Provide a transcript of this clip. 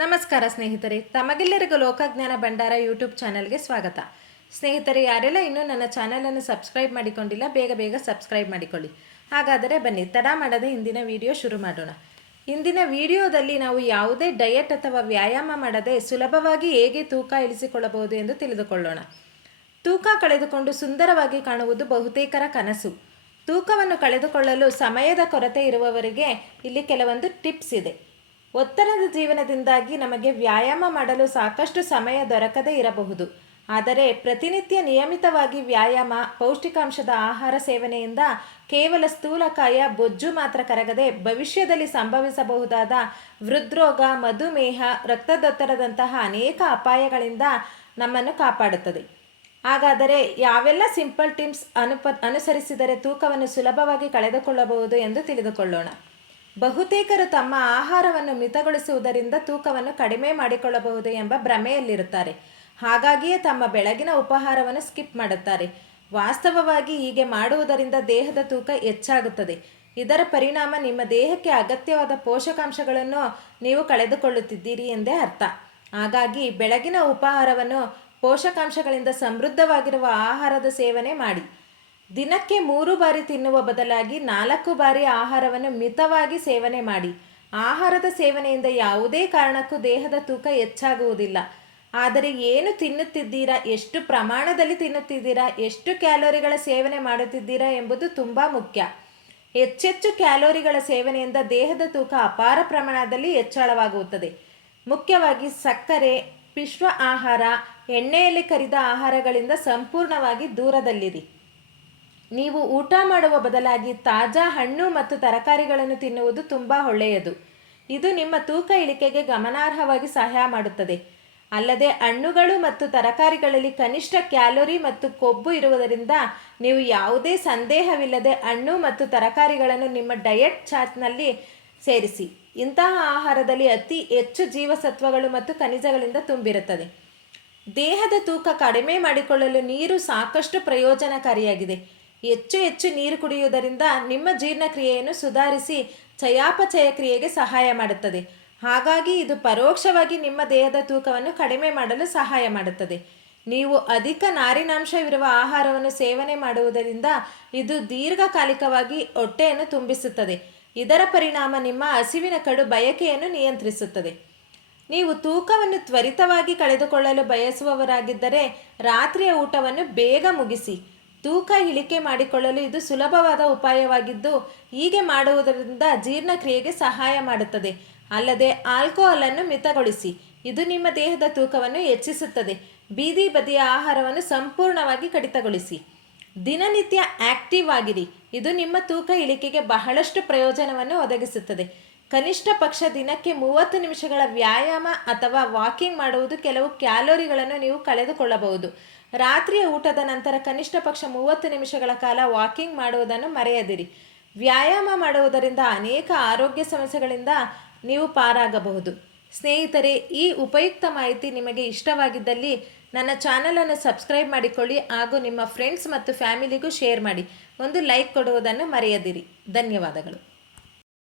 ನಮಸ್ಕಾರ ಸ್ನೇಹಿತರೆ, ತಮಗೆಲ್ಲರಿಗೂ ಲೋಕಜ್ಞಾನ ಭಂಡಾರ ಯೂಟ್ಯೂಬ್ ಚಾನಲ್ಗೆ ಸ್ವಾಗತ. ಸ್ನೇಹಿತರೆ, ಯಾರೆಲ್ಲ ಇನ್ನೂ ನನ್ನ ಚಾನಲನ್ನು ಸಬ್ಸ್ಕ್ರೈಬ್ ಮಾಡಿಕೊಂಡಿಲ್ಲ, ಬೇಗ ಬೇಗ ಸಬ್ಸ್ಕ್ರೈಬ್ ಮಾಡಿಕೊಳ್ಳಿ. ಹಾಗಾದರೆ ಬನ್ನಿ, ತಡ ಮಾಡದೆ ಇಂದಿನ ವಿಡಿಯೋ ಶುರು ಮಾಡೋಣ. ಇಂದಿನ ವಿಡಿಯೋದಲ್ಲಿ ನಾವು ಯಾವುದೇ ಡಯಟ್ ಅಥವಾ ವ್ಯಾಯಾಮ ಮಾಡದೆ ಸುಲಭವಾಗಿ ಹೇಗೆ ತೂಕ ಇಳಿಸಿಕೊಳ್ಳಬಹುದು ಎಂದು ತಿಳಿದುಕೊಳ್ಳೋಣ. ತೂಕ ಕಳೆದುಕೊಂಡು ಸುಂದರವಾಗಿ ಕಾಣುವುದು ಬಹುತೇಕರ ಕನಸು. ತೂಕವನ್ನು ಕಳೆದುಕೊಳ್ಳಲು ಸಮಯದ ಕೊರತೆ ಇರುವವರಿಗೆ ಇಲ್ಲಿ ಕೆಲವೊಂದು ಟಿಪ್ಸ್ ಇದೆ. ಒತ್ತಡದ ಜೀವನದಿಂದಾಗಿ ನಮಗೆ ವ್ಯಾಯಾಮ ಮಾಡಲು ಸಾಕಷ್ಟು ಸಮಯ ದೊರಕದೇ ಇರಬಹುದು. ಆದರೆ ಪ್ರತಿನಿತ್ಯ ನಿಯಮಿತವಾಗಿ ವ್ಯಾಯಾಮ, ಪೌಷ್ಟಿಕಾಂಶದ ಆಹಾರ ಸೇವನೆಯಿಂದ ಕೇವಲ ಸ್ಥೂಲಕಾಯ ಬೊಜ್ಜು ಮಾತ್ರ ಕರಗದೆ ಭವಿಷ್ಯದಲ್ಲಿ ಸಂಭವಿಸಬಹುದಾದ ಹೃದ್ರೋಗ, ಮಧುಮೇಹ, ರಕ್ತದೊತ್ತಡದಂತಹ ಅನೇಕ ಅಪಾಯಗಳಿಂದ ನಮ್ಮನ್ನು ಕಾಪಾಡುತ್ತದೆ. ಹಾಗಾದರೆ ಯಾವೆಲ್ಲ ಸಿಂಪಲ್ ಟಿಪ್ಸ್ ಅನುಪ, ಅನುಸರಿಸಿದರೆ ತೂಕವನ್ನು ಸುಲಭವಾಗಿ ಕಳೆದುಕೊಳ್ಳಬಹುದು ಎಂದು ತಿಳಿದುಕೊಳ್ಳೋಣ. ಬಹುತೇಕರು ತಮ್ಮ ಆಹಾರವನ್ನು ಮಿತಗೊಳಿಸುವುದರಿಂದ ತೂಕವನ್ನು ಕಡಿಮೆ ಮಾಡಿಕೊಳ್ಳಬಹುದು ಎಂಬ ಭ್ರಮೆಯಲ್ಲಿರುತ್ತಾರೆ. ಹಾಗಾಗಿಯೇ ತಮ್ಮ ಬೆಳಗಿನ ಉಪಹಾರವನ್ನು ಸ್ಕಿಪ್ ಮಾಡುತ್ತಾರೆ. ವಾಸ್ತವವಾಗಿ ಹೀಗೆ ಮಾಡುವುದರಿಂದ ದೇಹದ ತೂಕ ಹೆಚ್ಚಾಗುತ್ತದೆ. ಇದರ ಪರಿಣಾಮ ನಿಮ್ಮ ದೇಹಕ್ಕೆ ಅಗತ್ಯವಾದ ಪೋಷಕಾಂಶಗಳನ್ನು ನೀವು ಕಳೆದುಕೊಳ್ಳುತ್ತಿದ್ದೀರಿ ಎಂದೇ ಅರ್ಥ. ಹಾಗಾಗಿ ಬೆಳಗಿನ ಉಪಹಾರವನ್ನು ಪೋಷಕಾಂಶಗಳಿಂದ ಸಮೃದ್ಧವಾಗಿರುವ ಆಹಾರದ ಸೇವನೆ ಮಾಡಿ. ದಿನಕ್ಕೆ ಮೂರು ಬಾರಿ ತಿನ್ನುವ ಬದಲಾಗಿ ನಾಲ್ಕು ಬಾರಿ ಆಹಾರವನ್ನು ಮಿತವಾಗಿ ಸೇವನೆ ಮಾಡಿ. ಆಹಾರದ ಸೇವನೆಯಿಂದ ಯಾವುದೇ ಕಾರಣಕ್ಕೂ ದೇಹದ ತೂಕ ಹೆಚ್ಚಾಗುವುದಿಲ್ಲ. ಆದರೆ ಏನು ತಿನ್ನುತ್ತಿದ್ದೀರಾ, ಎಷ್ಟು ಪ್ರಮಾಣದಲ್ಲಿ ತಿನ್ನುತ್ತಿದ್ದೀರಾ, ಎಷ್ಟು ಕ್ಯಾಲೋರಿಗಳ ಸೇವನೆ ಮಾಡುತ್ತಿದ್ದೀರಾ ಎಂಬುದು ತುಂಬ ಮುಖ್ಯ. ಹೆಚ್ಚೆಚ್ಚು ಕ್ಯಾಲೋರಿಗಳ ಸೇವನೆಯಿಂದ ದೇಹದ ತೂಕ ಅಪಾರ ಪ್ರಮಾಣದಲ್ಲಿ ಹೆಚ್ಚಳವಾಗುತ್ತದೆ. ಮುಖ್ಯವಾಗಿ ಸಕ್ಕರೆ ಪಿಶ್ವ ಆಹಾರ, ಎಣ್ಣೆಯಲ್ಲಿ ಕರಿದ ಆಹಾರಗಳಿಂದ ಸಂಪೂರ್ಣವಾಗಿ ದೂರದಲ್ಲಿರಿ. ನೀವು ಊಟ ಮಾಡುವ ಬದಲಾಗಿ ತಾಜಾ ಹಣ್ಣು ಮತ್ತು ತರಕಾರಿಗಳನ್ನು ತಿನ್ನುವುದು ತುಂಬ ಒಳ್ಳೆಯದು. ಇದು ನಿಮ್ಮ ತೂಕ ಇಳಿಕೆಗೆ ಗಮನಾರ್ಹವಾಗಿ ಸಹಾಯ ಮಾಡುತ್ತದೆ. ಅಲ್ಲದೆ ಹಣ್ಣುಗಳು ಮತ್ತು ತರಕಾರಿಗಳಲ್ಲಿ ಕನಿಷ್ಠ ಕ್ಯಾಲೋರಿ ಮತ್ತು ಕೊಬ್ಬು ಇರುವುದರಿಂದ ನೀವು ಯಾವುದೇ ಸಂದೇಹವಿಲ್ಲದೆ ಹಣ್ಣು ಮತ್ತು ತರಕಾರಿಗಳನ್ನು ನಿಮ್ಮ ಡಯಟ್ ಚಾರ್ಟ್ನಲ್ಲಿ ಸೇರಿಸಿ. ಇಂತಹ ಆಹಾರದಲ್ಲಿ ಅತಿ ಹೆಚ್ಚು ಜೀವಸತ್ವಗಳು ಮತ್ತು ಖನಿಜಗಳಿಂದ ತುಂಬಿರುತ್ತದೆ. ದೇಹದ ತೂಕ ಕಡಿಮೆ ಮಾಡಿಕೊಳ್ಳಲು ನೀರು ಸಾಕಷ್ಟು ಪ್ರಯೋಜನಕಾರಿಯಾಗಿದೆ. ಹೆಚ್ಚು ಹೆಚ್ಚು ನೀರು ಕುಡಿಯುವುದರಿಂದ ನಿಮ್ಮ ಜೀರ್ಣಕ್ರಿಯೆಯನ್ನು ಸುಧಾರಿಸಿ ಚಯಾಪಚಯ ಕ್ರಿಯೆಗೆ ಸಹಾಯ ಮಾಡುತ್ತದೆ. ಹಾಗಾಗಿ ಇದು ಪರೋಕ್ಷವಾಗಿ ನಿಮ್ಮ ದೇಹದ ತೂಕವನ್ನು ಕಡಿಮೆ ಮಾಡಲು ಸಹಾಯ ಮಾಡುತ್ತದೆ. ನೀವು ಅಧಿಕ ನಾರಿನಾಂಶವಿರುವ ಆಹಾರವನ್ನು ಸೇವನೆ ಮಾಡುವುದರಿಂದ ಇದು ದೀರ್ಘಕಾಲಿಕವಾಗಿ ಹೊಟ್ಟೆಯನ್ನು ತುಂಬಿಸುತ್ತದೆ. ಇದರ ಪರಿಣಾಮ ನಿಮ್ಮ ಹಸಿವಿನ ಕಡು ಬಯಕೆಯನ್ನು ನಿಯಂತ್ರಿಸುತ್ತದೆ. ನೀವು ತೂಕವನ್ನು ತ್ವರಿತವಾಗಿ ಕಳೆದುಕೊಳ್ಳಲು ಬಯಸುವವರಾಗಿದ್ದರೆ ರಾತ್ರಿಯ ಊಟವನ್ನು ಬೇಗ ಮುಗಿಸಿ. ತೂಕ ಇಳಿಕೆ ಮಾಡಿಕೊಳ್ಳಲು ಇದು ಸುಲಭವಾದ ಉಪಾಯವಾಗಿದ್ದು, ಹೀಗೆ ಮಾಡುವುದರಿಂದ ಜೀರ್ಣಕ್ರಿಯೆಗೆ ಸಹಾಯ ಮಾಡುತ್ತದೆ. ಅಲ್ಲದೆ ಆಲ್ಕೋಹಾಲ್ ಅನ್ನು ಮಿತಗೊಳಿಸಿ, ಇದು ನಿಮ್ಮ ದೇಹದ ತೂಕವನ್ನು ಹೆಚ್ಚಿಸುತ್ತದೆ. ಬೀದಿ ಬದಿಯ ಆಹಾರವನ್ನು ಸಂಪೂರ್ಣವಾಗಿ ಕಡಿತಗೊಳಿಸಿ. ದಿನನಿತ್ಯ ಆಕ್ಟಿವ್ ಆಗಿರಿ. ಇದು ನಿಮ್ಮ ತೂಕ ಇಳಿಕೆಗೆ ಬಹಳಷ್ಟು ಪ್ರಯೋಜನವನ್ನು ಒದಗಿಸುತ್ತದೆ. ಕನಿಷ್ಠ ಪಕ್ಷ ದಿನಕ್ಕೆ ಮೂವತ್ತು ನಿಮಿಷಗಳ ವ್ಯಾಯಾಮ ಅಥವಾ ವಾಕಿಂಗ್ ಮಾಡುವುದು ಕೆಲವು ಕ್ಯಾಲೋರಿಗಳನ್ನು ನೀವು ಕಳೆದುಕೊಳ್ಳಬಹುದು. ರಾತ್ರಿಯ ಊಟದ ನಂತರ ಕನಿಷ್ಠ ಪಕ್ಷ ಮೂವತ್ತು ನಿಮಿಷಗಳ ಕಾಲ ವಾಕಿಂಗ್ ಮಾಡುವುದನ್ನು ಮರೆಯದಿರಿ. ವ್ಯಾಯಾಮ ಮಾಡುವುದರಿಂದ ಅನೇಕ ಆರೋಗ್ಯ ಸಮಸ್ಯೆಗಳಿಂದ ನೀವು ಪಾರಾಗಬಹುದು. ಸ್ನೇಹಿತರೆ, ಈ ಉಪಯುಕ್ತ ಮಾಹಿತಿ ನಿಮಗೆ ಇಷ್ಟವಾಗಿದ್ದಲ್ಲಿ ನನ್ನ ಚಾನಲನ್ನು ಸಬ್ಸ್ಕ್ರೈಬ್ ಮಾಡಿಕೊಳ್ಳಿ ಹಾಗೂ ನಿಮ್ಮ ಫ್ರೆಂಡ್ಸ್ ಮತ್ತು ಫ್ಯಾಮಿಲಿಗೂ ಶೇರ್ ಮಾಡಿ. ಒಂದು ಲೈಕ್ ಕೊಡುವುದನ್ನು ಮರೆಯದಿರಿ. ಧನ್ಯವಾದಗಳು.